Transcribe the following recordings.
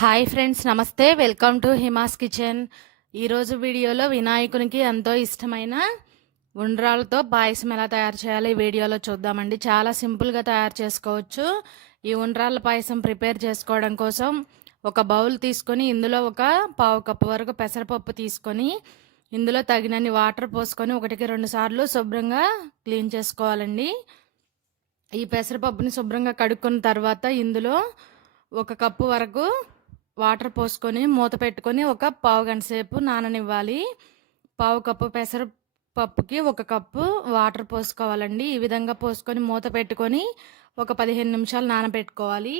Hi friends నమస్తే. Welcome to Hima's kitchen ఈరోజు వీడియోలో వినాయకునికి ఎంతో ఇష్టమైన ఉండ్రాలతో పాయసం ఎలా తయారు చేయాలో ఈ వీడియోలో చూద్దామండి. చాలా సింపుల్గా తయారు చేసుకోవచ్చు. ఈ ఉండ్రాల పాయసం ప్రిపేర్ చేసుకోవడం కోసం ఒక బౌల్ తీసుకొని ఇందులో ఒక పావు కప్పు వరకు పెసరపప్పు తీసుకొని ఇందులో తగినన్ని వాటర్ పోసుకొని ఒకటికి రెండు సార్లు శుభ్రంగా క్లీన్ చేసుకోవాలండి. ఈ పెసరపప్పుని శుభ్రంగా కడుక్కున్న తర్వాత ఇందులో ఒక కప్పు వరకు వాటర్ పోసుకొని మూత పెట్టుకొని ఒక పావు గంట సేపు నాననివ్వాలి. పావు కప్పు పెసరపప్పుకి ఒక కప్పు వాటర్ పోసుకోవాలండి. ఈ విధంగా పోసుకొని మూత పెట్టుకొని ఒక పదిహేను నిమిషాలు నానబెట్టుకోవాలి.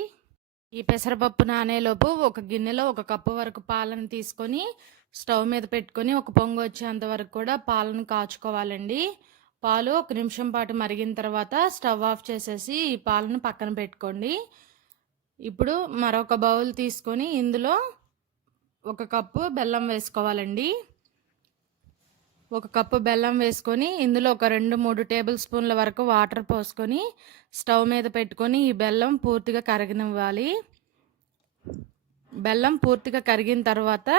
ఈ పెసరపప్పు నానేలోపు ఒక గిన్నెలో ఒక కప్పు వరకు పాలను తీసుకొని స్టవ్ మీద పెట్టుకొని ఒక పొంగు వచ్చేంత వరకు కూడా పాలను కాచుకోవాలండి. పాలు ఒక నిమిషం పాటు మరిగిన తర్వాత స్టవ్ ఆఫ్ చేసేసి ఈ పాలను పక్కన పెట్టుకోండి. ఇప్పుడు మరొక బౌల్ తీసుకొని ఇందులో ఒక కప్పు బెల్లం వేసుకోవాలండి. ఒక కప్పు బెల్లం వేసుకొని ఇందులో ఒక రెండు మూడు టేబుల్ స్పూన్ల వరకు వాటర్ పోసుకొని స్టవ్ మీద పెట్టుకొని ఈ బెల్లం పూర్తిగా కరగనివ్వాలి. బెల్లం పూర్తిగా కరిగిన తర్వాత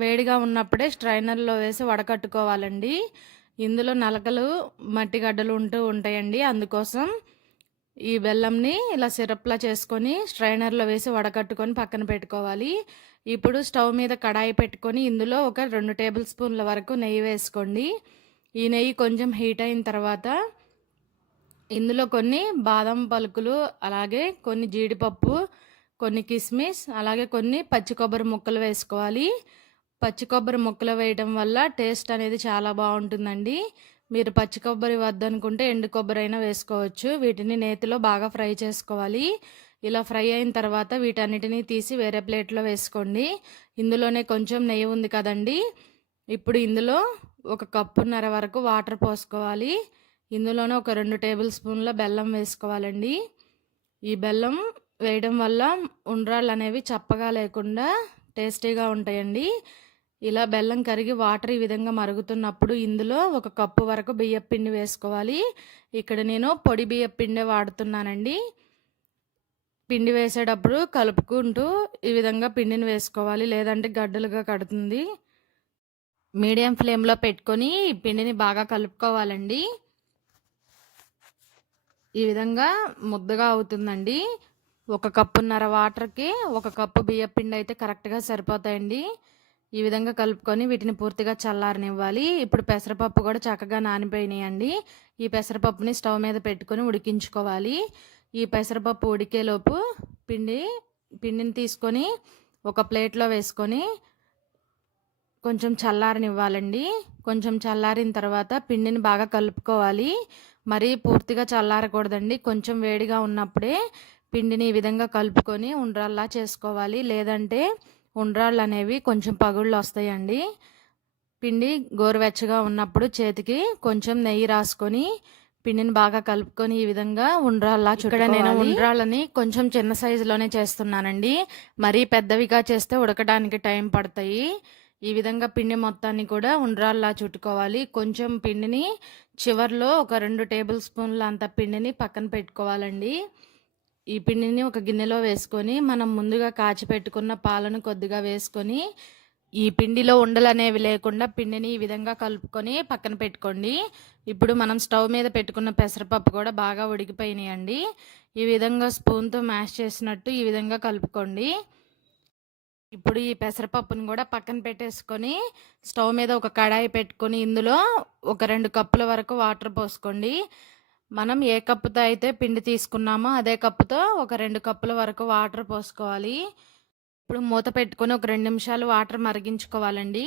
వేడిగా ఉన్నప్పుడే స్ట్రైనర్లో వేసి వడకట్టుకోవాలండి. ఇందులో నలకలు మట్టి గడ్డలు ఉంటూ ఉంటాయండి. అందుకోసం ఈ బెల్లంని ఇలా సిరప్లా చేసుకొని స్ట్రైనర్లో వేసి వడకట్టుకొని పక్కన పెట్టుకోవాలి. ఇప్పుడు స్టవ్ మీద కడాయి పెట్టుకొని ఇందులో ఒక రెండు టేబుల్ స్పూన్ల వరకు నెయ్యి వేసుకోండి. ఈ నెయ్యి కొంచెం హీట్ అయిన తర్వాత ఇందులో కొన్ని బాదం పలుకులు అలాగే కొన్ని జీడిపప్పు కొన్ని కిస్మిస్ అలాగే కొన్ని పచ్చి కొబ్బరి ముక్కలు వేసుకోవాలి. పచ్చి కొబ్బరి ముక్కలు వేయడం వల్ల టేస్ట్ అనేది చాలా బాగుంటుందండి. మీరు పచ్చి కొబ్బరి వద్దనుకుంటే ఎండు కొబ్బరి అయినా వేసుకోవచ్చు. వీటిని నేతిలో బాగా ఫ్రై చేసుకోవాలి. ఇలా ఫ్రై అయిన తర్వాత వీటన్నిటిని తీసి వేరే ప్లేట్లో వేసుకోండి. ఇందులోనే కొంచెం నెయ్యి ఉంది కదండి. ఇప్పుడు ఇందులో ఒక కప్పున్నర వరకు వాటర్ పోసుకోవాలి. ఇందులోనే ఒక రెండు టేబుల్ స్పూన్ల బెల్లం వేసుకోవాలండి. ఈ బెల్లం వేయడం వల్ల ఉండ్రాళ్ళు అనేవి చప్పగా లేకుండా టేస్టీగా ఉంటాయండి. ఇలా బెల్లం కరిగి వాటర్ ఈ విధంగా మరుగుతున్నప్పుడు ఇందులో ఒక కప్పు వరకు బియ్యపిండి వేసుకోవాలి. ఇక్కడ నేను పొడి బియ్యం పిండి వాడుతున్నానండి. పిండి వేసేటప్పుడు కలుపుకుంటూ ఈ విధంగా పిండిని వేసుకోవాలి. లేదంటే గడ్డలుగా కడుతుంది. మీడియం ఫ్లేమ్లో పెట్టుకొని పిండిని బాగా కలుపుకోవాలండి. ఈ విధంగా ముద్దగా అవుతుందండి. ఒక కప్పున్నర వాటర్కి ఒక కప్పు బియ్యపిండి అయితే కరెక్ట్గా సరిపోతాయండి. ఈ విధంగా కలుపుకొని వీటిని పూర్తిగా చల్లారనివ్వాలి. ఇప్పుడు పెసరపప్పు కూడా చక్కగా నానిపోయినాయండి. ఈ పెసరపప్పుని స్టవ్ మీద పెట్టుకొని ఉడికించుకోవాలి. ఈ పెసరపప్పు ఉడికేలోపు పిండి పిండిని తీసుకొని ఒక ప్లేట్లో వేసుకొని కొంచెం చల్లారనివ్వాలండి. కొంచెం చల్లారిన తర్వాత పిండిని బాగా కలుపుకోవాలి. మరీ పూర్తిగా చల్లారకూడదండి. కొంచెం వేడిగా ఉన్నప్పుడే పిండిని ఈ విధంగా కలుపుకొని ఉండ్రల్లా చేసుకోవాలి. లేదంటే ఉండ్రాళ్ళు అనేవి కొంచెం పగుళ్ళు వస్తాయండి పిండి గోరువెచ్చగా ఉన్నప్పుడు చేతికి కొంచెం నెయ్యి రాసుకొని పిండిని బాగా కలుపుకొని ఈ విధంగా ఉండ్రాళ్ళ ఇక్కడ నేను ఉండ్రాళ్ళని కొంచెం చిన్న సైజులోనే చేస్తున్నానండి. మరీ పెద్దవిగా చేస్తే ఉడకడానికి టైం పడతాయి. ఈ విధంగా పిండి మొత్తాన్ని కూడా ఉండ్రాల్లా చుట్టుకోవాలి. కొంచెం పిండిని చివర్లో ఒక రెండు టేబుల్ స్పూన్ల అంత పిండిని పక్కన పెట్టుకోవాలండి. ఈ పిండిని ఒక గిన్నెలో వేసుకొని మనం ముందుగా కాచి పెట్టుకున్న పాలను కొద్దిగా వేసుకొని ఈ పిండిలో ఉండలు అనేవి లేకుండా పిండిని ఈ విధంగా కలుపుకొని పక్కన పెట్టుకోండి. ఇప్పుడు మనం స్టవ్ మీద పెట్టుకున్న పెసరపప్పు కూడా బాగా ఉడికిపోయినాయండి. ఈ విధంగా స్పూన్తో మ్యాష్ చేసినట్టు ఈ విధంగా కలుపుకోండి. ఇప్పుడు ఈ పెసరపప్పును కూడా పక్కన పెట్టేసుకొని స్టవ్ మీద ఒక కడాయి పెట్టుకొని ఇందులో ఒక రెండు కప్పుల వరకు వాటర్ పోసుకోండి. మనం ఏ కప్పుతో అయితే పిండి తీసుకున్నామో అదే కప్పుతో ఒక రెండు కప్పుల వరకు వాటర్ పోసుకోవాలి. ఇప్పుడు మూత పెట్టుకొని ఒక రెండు నిమిషాలు వాటర్ మరిగించుకోవాలండి.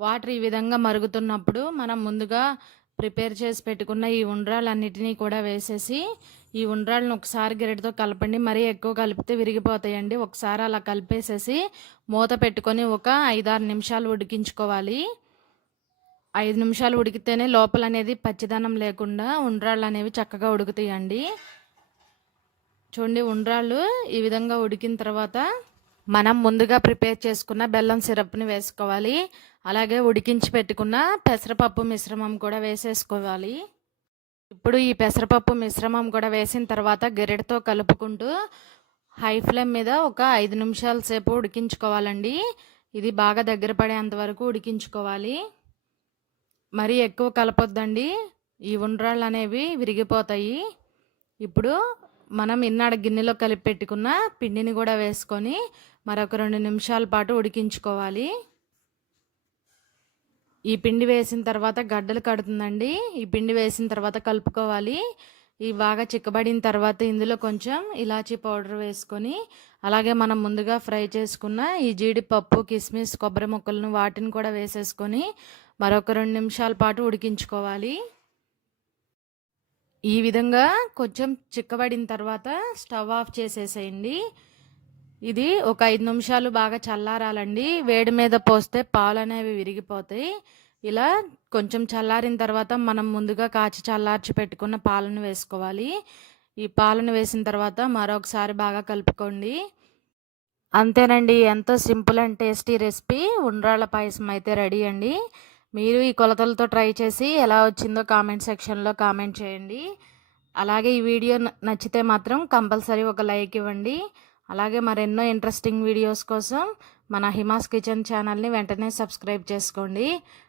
వాటర్ ఈ విధంగా మరుగుతున్నప్పుడు మనం ముందుగా ప్రిపేర్ చేసి పెట్టుకున్న ఈ ఉండ్రాలన్నిటినీ కూడా వేసేసి ఈ ఉండ్రాలను ఒకసారి గరిటతో కలపండి. మరీ ఎక్కువ కలిపితే విరిగిపోతాయండి. ఒకసారి అలా కలిపేసేసి మూత పెట్టుకొని ఒక ఐదారు నిమిషాలు ఉడికించుకోవాలి. ఐదు నిమిషాలు ఉడికితేనే లోపల అనేది పచ్చిదనం లేకుండా ఉండ్రాళ్ళు అనేవి చక్కగా ఉడుకుతాయండి. చూడండి ఉండ్రాళ్ళు ఈ విధంగా ఉడికిన తర్వాత మనం ముందుగా ప్రిపేర్ చేసుకున్న బెల్లం సిరప్ని వేసుకోవాలి. అలాగే ఉడికించి పెట్టుకున్న పెసరపప్పు మిశ్రమం కూడా వేసేసుకోవాలి. ఇప్పుడు ఈ పెసరపప్పు మిశ్రమం కూడా వేసిన తర్వాత గెరెడతో కలుపుకుంటూ హై ఫ్లేమ్ మీద ఒక ఐదు నిమిషాల సేపు ఉడికించుకోవాలండి. ఇది బాగా దగ్గర పడేంత వరకు ఉడికించుకోవాలి. మరీ ఎక్కువ కలపొద్దండి. ఈ ఉండ్రాళ్ళు అనేవి విరిగిపోతాయి. ఇప్పుడు మనం ఇన్నాడ గిన్నెలో కలిపి పెట్టుకున్న పిండిని కూడా వేసుకొని మరొక రెండు నిమిషాల పాటు ఉడికించుకోవాలి. ఈ పిండి వేసిన తర్వాత గడ్డలు కడుతుందండి. ఈ పిండి వేసిన తర్వాత కలుపుకోవాలి. ఇవి బాగా చిక్కబడిన తర్వాత ఇందులో కొంచెం ఇలాచీ పౌడర్ వేసుకొని అలాగే మనం ముందుగా ఫ్రై చేసుకున్న ఈ జీడిపప్పు కిస్మిస్ కొబ్బరి ముక్కలను వాటిని కూడా వేసేసుకొని మరొక రెండు నిమిషాల పాటు ఉడికించుకోవాలి. ఈ విధంగా కొంచెం చిక్కబడిన తర్వాత స్టవ్ ఆఫ్ చేసేసేయండి. ఇది ఒక ఐదు నిమిషాలు బాగా చల్లారాలండి. వేడి మీద పోస్తే పాలు అనేవి విరిగిపోతాయి. ఇలా కొంచెం చల్లారిన తర్వాత మనం ముందుగా కాచి చల్లార్చి పెట్టుకున్న పాలను వేసుకోవాలి. ఈ పాలను వేసిన తర్వాత మరొకసారి బాగా కలుపుకోండి. అంతేనండి ఎంతో సింపుల్ అండ్ టేస్టీ రెసిపీ. ఉండ్రాళ్ళ పాయసం అయితే రెడీ అండి. మీరు ఈ కొలతలతో ట్రై చేసి ఎలా వచ్చిందో కామెంట్ సెక్షన్లో కామెంట్ చేయండి. అలాగే ఈ వీడియో నచ్చితే మాత్రం కంపల్సరీ ఒక లైక్ ఇవ్వండి. అలాగే మరెన్నో ఇంట్రెస్టింగ్ వీడియోస్ కోసం మన హిమాస్ కిచెన్ ఛానల్ని వెంటనే సబ్స్క్రైబ్ చేసుకోండి.